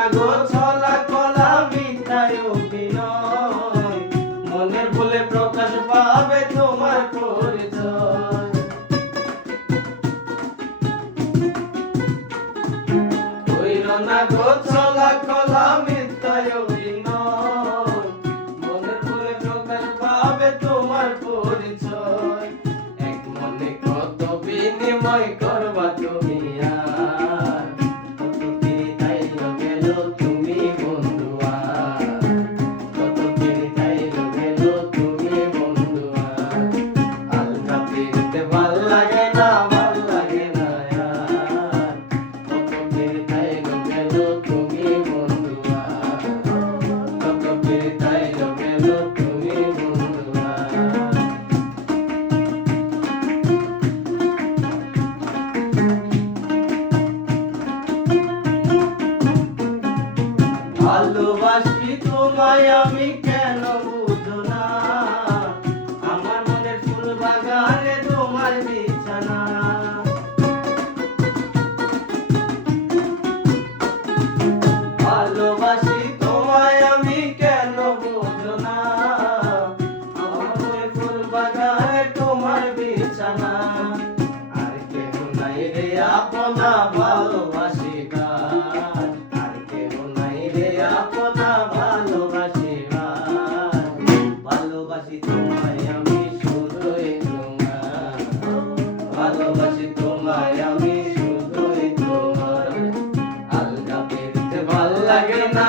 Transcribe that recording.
না গো ছলা কলা মিথ্যায় অভিনয়, মনের ভুলে প্রকাশ পাবে তোমার পরিচয়। কইর না গো ছলা কলা মিথ্যায় অভিনয়, মনের ভুলে প্রকাশ পাবে তোমার পরিচয়। এক মনে কত বিনিময় করবা তুমি আর, কত পিরিতাইলো গেল তুমি বন্ধু আর, কত পিরিতাইলো গেল তুমি বন্ধু আর। আলগা পিরিতে ভাল লাগে না, ভাল লাগে না আর, কত পিরিতাইলো গেল তুমি বন্ধু আর, কত পিরিতাইলো গেল তুমি বন্ধু আর। ভালোবাসি তোমায় আমি কেন বুঝো না, আমার মনের ফুল বাগানে তোমার বিছানা। ভালোবাসি তোমায় আমি কেন বুঝো না, আমার মনের ফুল বাগানে তোমার বিছানা। আর কেউ নাই রে আপনা ভালোবাসিবার, আর কেউ নাই রে আপনা ভালোবাসিবার। ভালোবাসি তোমায় আমি শুধুই তোমার, ভালোবাসি তোমায় আমি শুধুই তোমার। আলগা পেতে ভাল লাগে না।